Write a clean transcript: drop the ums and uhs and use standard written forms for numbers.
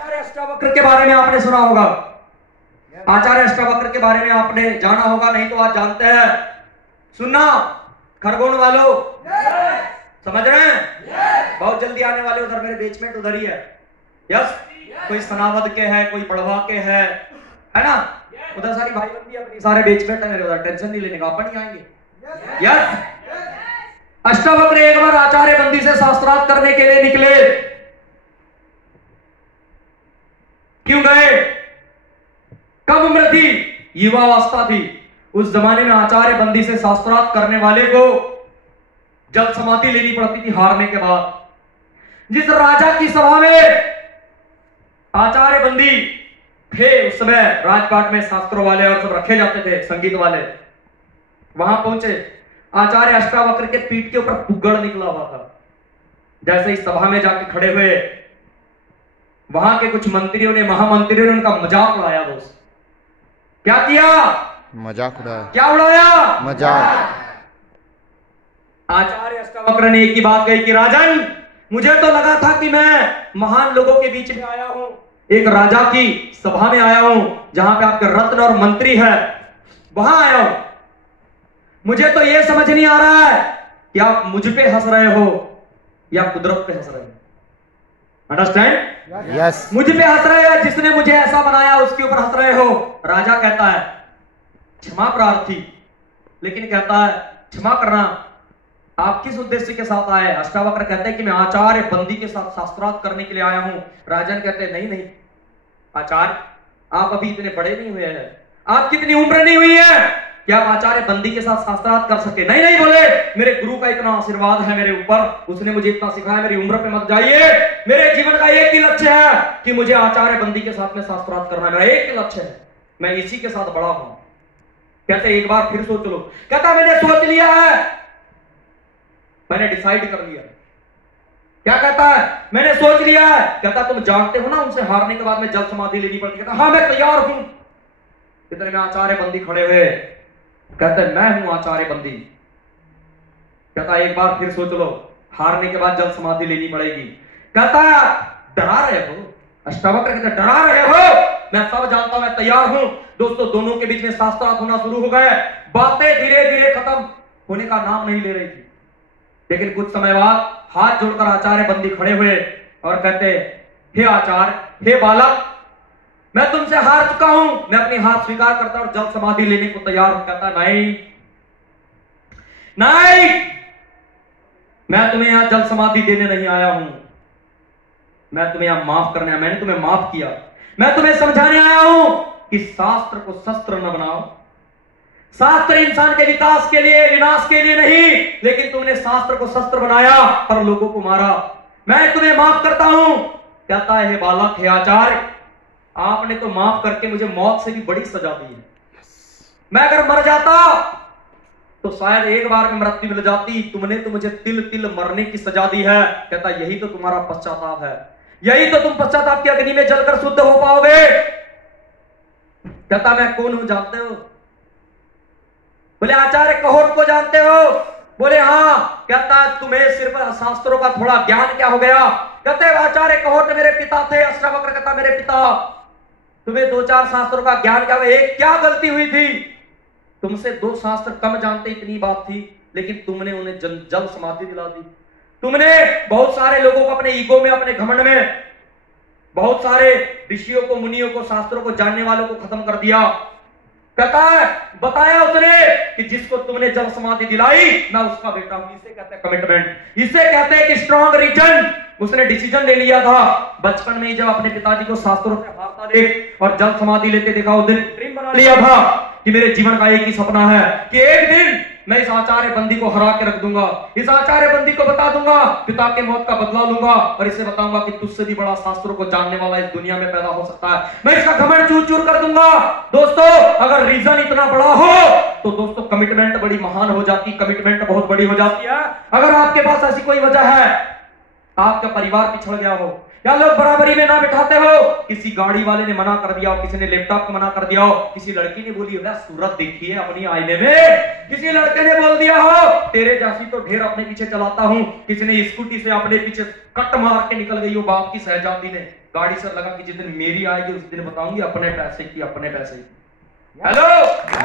आचार्य अष्टावक्र के बारे में आपने सुना होगा, आचार्य अष्टावक्र के बारे में आपने जाना होगा, नहीं तो आज जानते हैं। सुनना खरगोन वालों, समझ रहे हैं? बहुत जल्दी आने वाले, उधर मेरे बेसमेंट उधर ही है। यस, कोई सनावद के है, कोई पड़वा के है ना, उधर सारी भाई बंदी अपनी, सारे बेसमेंट है मेरे उधर, टेंशन नहीं लेने का, अपन ही आएंगे। यस, अष्टावक्र एक बार आचार्य बंदी से शास्त्रार्थ करने के लिए निकले। क्यों गए? कब उम्र थी? युवावस्था थी। उस जमाने में आचार्य बंदी से शास्त्रार्थ करने वाले को जल समाधि लेनी पड़ती थी हारने के बाद। जिस राजा की सभा में आचार्य बंदी थे, उस समय राजपाट में शास्त्रों वाले और सब रखे जाते थे, संगीत वाले, वहां पहुंचे। आचार्य अष्टावक्र के पीठ के ऊपर पुगड़ निकला हुआ था। जैसे इस सभा में जाके खड़े हुए, वहां के कुछ मंत्रियों ने, महामंत्रियों ने उनका मजाक उड़ाया। दोस्त, क्या किया? मजाक उड़ाया। क्या उड़ाया? मजाक। आचार्य अष्टावक्र ने एक ही बात कही कि राजन, मुझे तो लगा था कि मैं महान लोगों के बीच में आया हूं, एक राजा की सभा में आया हूं, जहां पे आपके रत्न और मंत्री है, वहां आया हूं। मुझे तो यह समझ नहीं आ रहा है कि आप मुझ पे हंस रहे हो या कुदरत पे हंस रहे हो। अंडरस्टैंड? यस। मुझ पे हंस रहे हो, जिसने मुझे ऐसा बनाया उसके ऊपर हंस रहे हो। राजा कहता है क्षमा प्रार्थी, लेकिन कहता है क्षमा करना, आप किस उद्देश्य के साथ आए? अष्टावक्र कहते हैं कि मैं आचार्य बंदी के साथ शास्त्रार्थ करने के लिए आया हूं। राजन कहते हैं नहीं नहीं आचार्य, आप अभी इतने बड़े नहीं हुए हैं, आपकी इतनी उम्र नहीं हुई है कि आप आचार्य बंदी के साथ शास्त्रार्थ कर सके। नहीं नहीं बोले, मेरे गुरु का इतना आशीर्वाद है मेरे ऊपर, उसने मुझे इतना सिखाया, मेरी उम्र पे मत जाइए। मेरे जीवन का एक ही लक्ष्य है कि मुझे आचार्य बंदी के साथ में शास्त्रार्थ करना है, मेरा एक ही लक्ष्य है, मैं इसी के साथ बड़ा हूं। कहते एक बार फिर सोच लो। कहता मैंने सोच लिया है, मैंने डिसाइड कर लिया। क्या कहता है? मैंने सोच लिया है। कहता तुम जानते हो ना उनसे हारने के बाद में जल समाधि लेनी पड़ती। कहता हाँ मैं तैयार हूं। इतने में आचार्य बंदी खड़े हुए, कहते मैं हूं आचार्य बंदी। कहता एक बार फिर सोच लो, हारने के बाद जल समाधि लेनी पड़ेगी। कहता डरा रहे हो? अष्टावक्र कहते डरा रहे हो? मैं सब जानता हूं, मैं तैयार हूं। दोस्तों दोनों के बीच में शास्त्रार्थ होना शुरू हो गए। बातें धीरे धीरे खत्म होने का नाम नहीं ले रही थी, लेकिन कुछ समय बाद हाथ जोड़कर आचार्य बंदी खड़े हुए और कहते हे आचार्य, हे बालक, मैं तुमसे हार चुका हूं, मैं अपनी हार स्वीकार करता हूं और जल समाधि लेने को तैयार हूं। कहता नहीं नहीं, मैं तुम्हें यहां जल समाधि देने नहीं आया हूं, मैं तुम्हें यहां माफ करने आया। मैंने तुम्हें माफ किया, मैं तुम्हें समझाने आया हूं कि शास्त्र को शस्त्र न बनाओ। शास्त्र इंसान के विकास के लिए, विनाश के लिए नहीं, लेकिन तुमने शास्त्र को शस्त्र बनाया और लोगों को मारा। मैं तुम्हें माफ करता हूं। कहता है हे बालक, हे आचार्य, आपने तो माफ करके मुझे मौत से भी बड़ी सजा दी है। मैं अगर मर जाता तो शायद एक बार में मृत्यु मिल जाती, तुमने तो मुझे तिल तिल मरने की सजा दी है। कहता यही तो तुम्हारा पश्चाताप है, यही तो तुम पश्चाताप की अग्नि में जलकर शुद्ध हो पाओगे। कहता मैं कौन हूं जानते हो? बोले आचार्य कहोट को जानते हो? बोले हाँ। कहता तुम्हें सिर्फ शास्त्रों का थोड़ा ज्ञान क्या हो गया? कहते आचार्य कहोट मेरे पिता थे। अष्टावक्र कहता मेरे पिता, तुम्हें दो चार शास्त्रों का ज्ञान क्या हुआ? एक क्या गलती हुई थी? तुमसे दो शास्त्र कम जानते, इतनी बात थी, लेकिन तुमने उन्हें जल समाधि दिला दी। तुमने बहुत सारे लोगों को अपने ईगो में, अपने घमंड में, बहुत सारे ऋषियों को, मुनियों को, शास्त्रों को जानने वालों को खत्म कर दिया। कहता है बताया उसने कि जिसको तुमने जल समाधि दिलाई मैं उसका बेटा हूं। इसे कहते हैं कमिटमेंट, इसे कहते हैं कि स्ट्रॉन्ग रीजन। उसने डिसीजन ले लिया था बचपन में ही, जब अपने पिताजी को शास्त्रों से हारता देख और जल समाधि लेते देखा, उस दिन ड्रीम बना लिया था कि मेरे जीवन का एक ही सपना है कि एक दिन मैं इस आचार्य बंदी को हरा के रख दूंगा, इस आचार्य बंदी को बता दूंगा, पिता के मौत का बदला लूंगा और इसे बताऊंगा कि तुझसे भी बड़ा शास्त्रों को जानने वाला इस दुनिया में पैदा हो सकता है। मैं इसका घमंड चूर चूर कर दूंगा। दोस्तों अगर रीजन इतना बड़ा हो तो दोस्तों कमिटमेंट बड़ी महान हो जाती, कमिटमेंट बहुत बड़ी हो जाती है। अगर आपके पास ऐसी कोई वजह है, आपका परिवार पिछड़ गया हो या लोग बराबरी में ना बिठाते हो, किसी गाड़ी वाले ने मना कर दिया हो, किसी ने लैपटॉप को मना कर दिया हो, किसी लड़की ने बोली हो सूरत देखी है अपनी आईने में, किसी लड़के ने बोल दिया हो तेरे जैसी तो ढेर अपने पीछे चलाता हूं, किसी ने स्कूटी से अपने पीछे कट मार के निकल गई हो बाप की शहजादी ने, गाड़ी से लगा कि जिस दिन मेरी आएगी उस दिन बताऊंगी अपने पैसे की, अपने पैसे की। हेलो